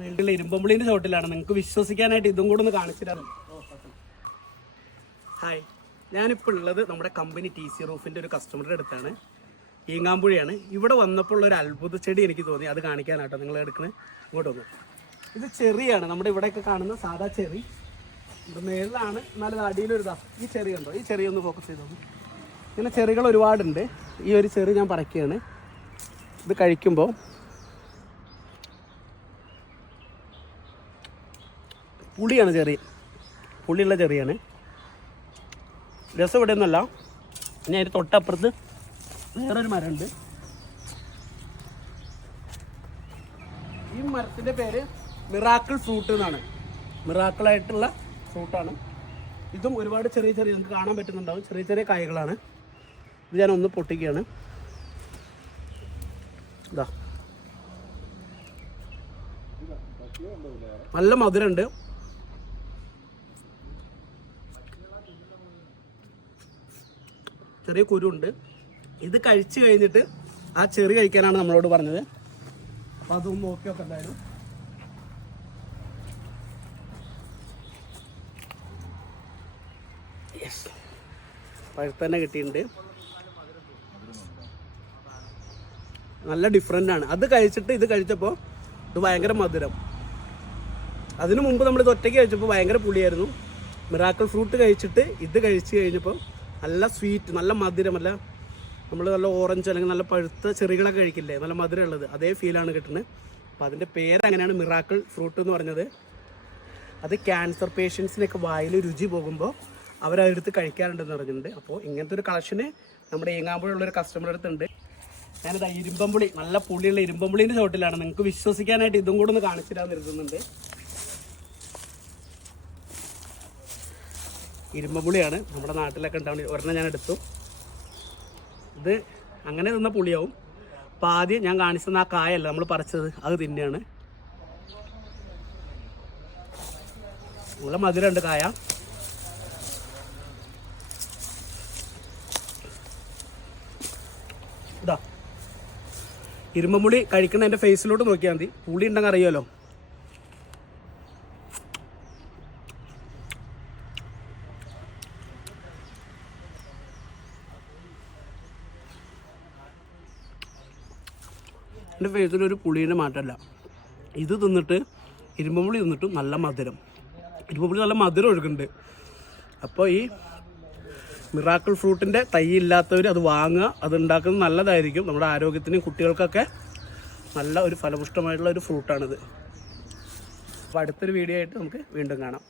വീട്ടിലെ ഇരുമ്പമ്പുളിന്റെ ചോട്ടിലാണ്. നിങ്ങൾക്ക് വിശ്വസിക്കാനായിട്ട് ഇതും കൂടെ ഒന്ന് കാണിച്ചിട്ടാണ്. ഹായ്, ഞാനിപ്പോൾ ഉള്ളത് നമ്മുടെ കമ്പനി TC റൂഫിൻ്റെ ഒരു കസ്റ്റമറുടെ അടുത്താണ്. ഈങ്ങാമ്പുഴയാണ്. ഇവിടെ വന്നപ്പോൾ ഒരു അത്ഭുത ചെടി എനിക്ക് തോന്നി, അത് കാണിക്കാനാട്ടോ നിങ്ങൾ എടുക്കുന്നത്. ഇങ്ങോട്ട് വന്നു. ഇത് ചെറിയാണ്, നമ്മുടെ ഇവിടെയൊക്കെ കാണുന്ന സാധാ ചെറി. ഇത് മേളിലാണ്, എന്നാലും അടിയിലൊരിതാ. ഈ ചെറി ഉണ്ടോ? ഈ ചെറി ഒന്ന് ഫോക്കസ് ചെയ്തോ. ഇങ്ങനെ ചെറികൾ ഒരുപാടുണ്ട്. ഈ ഒരു ചെറി ഞാൻ പറിക്കുകയാണ്. ഇത് കഴിക്കുമ്പോൾ പുളിയാണ്, ചെറിയ പുളിയുള്ള ചെറിയാണ്. രസം ഇവിടെ ഒന്നുമല്ല. ഇനി അതിന് തൊട്ടപ്പുറത്ത് വേറൊരു മരമുണ്ട്. ഈ മരത്തിൻ്റെ പേര് മിറാക്കിൾ ഫ്രൂട്ട് എന്നാണ്. മിറാക്കിളായിട്ടുള്ള ഫ്രൂട്ടാണ്. ഇതും ഒരുപാട് ചെറിയ ചെറിയ നിങ്ങൾക്ക് കാണാൻ പറ്റുന്നുണ്ടാവും, ചെറിയ ചെറിയ കായ്കളാണ്. ഇത് ഞാൻ ഒന്ന് പൊട്ടിക്കുകയാണ്. ഇതാ, നല്ല മധുരമുണ്ട്. ചെറിയ കുരുണ്ട്. ഇത് കഴിച്ചു കഴിഞ്ഞിട്ട് ആ ചെറി കഴിക്കാനാണ് നമ്മളോട് പറഞ്ഞത്. അപ്പോൾ അതൊന്ന് നോക്കി നോക്കാം എന്തായാലും. യെസ്, പഴുത്തന്നെ കിട്ടിയിട്ടുണ്ട്. നല്ല ഡിഫറെൻ്റ് ആണ്. അത് കഴിച്ചിട്ട് ഇത് കഴിച്ചപ്പോൾ ഇത് ഭയങ്കര മധുരം. അതിനു മുമ്പ് നമ്മളിത് ഒറ്റയ്ക്ക് കഴിച്ചപ്പോൾ ഭയങ്കര പുളിയായിരുന്നു. മിറാക്കിൾ ഫ്രൂട്ട് കഴിച്ചിട്ട് ഇത് കഴിച്ച് കഴിഞ്ഞപ്പോൾ നല്ല സ്വീറ്റ്, നല്ല മധുരം. അല്ല നമ്മൾ നല്ല ഓറഞ്ച് അല്ലെങ്കിൽ നല്ല പഴുത്ത ചെറികളൊക്കെ കഴിക്കില്ലേ, നല്ല മധുരം ഉള്ളത്, അതേ ഫീലാണ് കിട്ടുന്നത്. അപ്പോൾ അതിൻ്റെ പേര് അങ്ങനെയാണ്, മിറാക്കിൾ ഫ്രൂട്ട് എന്ന് പറഞ്ഞത്. അത് ക്യാൻസർ പേഷ്യൻസിനൊക്കെ വായിൽ രുചി പോകുമ്പോൾ അവരതെടുത്ത് കഴിക്കാറുണ്ടെന്ന് പറഞ്ഞിട്ടുണ്ട്. അപ്പോൾ ഇങ്ങനത്തെ ഒരു കളക്ഷന് നമ്മുടെ ഈങ്ങാമ്പുഴയുള്ളൊരു കസ്റ്റമർ അടുത്തുണ്ട്. ഞാനിതാ ഇരുമ്പമ്പുളി, നല്ല പുളിയുള്ള ഇരുമ്പമ്പുളീൻ്റെ ചോട്ടിലാണ്. നിങ്ങൾക്ക് വിശ്വസിക്കാനായിട്ട് ഇതും കൂടെ ഒന്ന് കാണിച്ചിട്ടാന്ന് കരുതുന്നുണ്ട്. ഇരുമ്പുളിയാണ്, നമ്മുടെ നാട്ടിലൊക്കെ ഉണ്ടാവുന്ന ഒരെണ്ണം ഞാൻ എടുത്തു. ഇത് അങ്ങനെ തിന്ന പുളിയാവും. അപ്പോൾ ആദ്യം ഞാൻ കാണിച്ചത് ആ കായല്ല നമ്മൾ പറിച്ചത്, അത് തിന്നെയാണ്. നല്ല മധുരമുണ്ട് കായ. ഇതാ ഇരുമ്പുളി കഴിക്കണ എൻ്റെ ഫേസിലോട്ട് നോക്കിയാൽ മതി, പുളി ഉണ്ടെങ്കിൽ അറിയാമല്ലോ. എൻ്റെ ഫേസിലൊരു പുളീൻ്റെ മാറ്റമല്ല. ഇത് തിന്നിട്ട് ഇരുമ്പുളി തിന്നിട്ടും നല്ല മധുരം. ഇരുമ്പുളി നല്ല മധുരം ഒഴുകുന്നുണ്ട്. അപ്പോൾ ഈ മിറാക്കിൾ ഫ്രൂട്ടിൻ്റെ തൈ ഇല്ലാത്തവർ അത് വാങ്ങുക. അത് ഉണ്ടാക്കുന്നത് നല്ലതായിരിക്കും. നമ്മുടെ ആരോഗ്യത്തിനും കുട്ടികൾക്കൊക്കെ നല്ല ഒരു ഫലപുഷ്ടമായിട്ടുള്ള ഒരു ഫ്രൂട്ടാണിത്. അപ്പോൾ അടുത്തൊരു വീഡിയോ ആയിട്ട് നമുക്ക് വീണ്ടും കാണാം.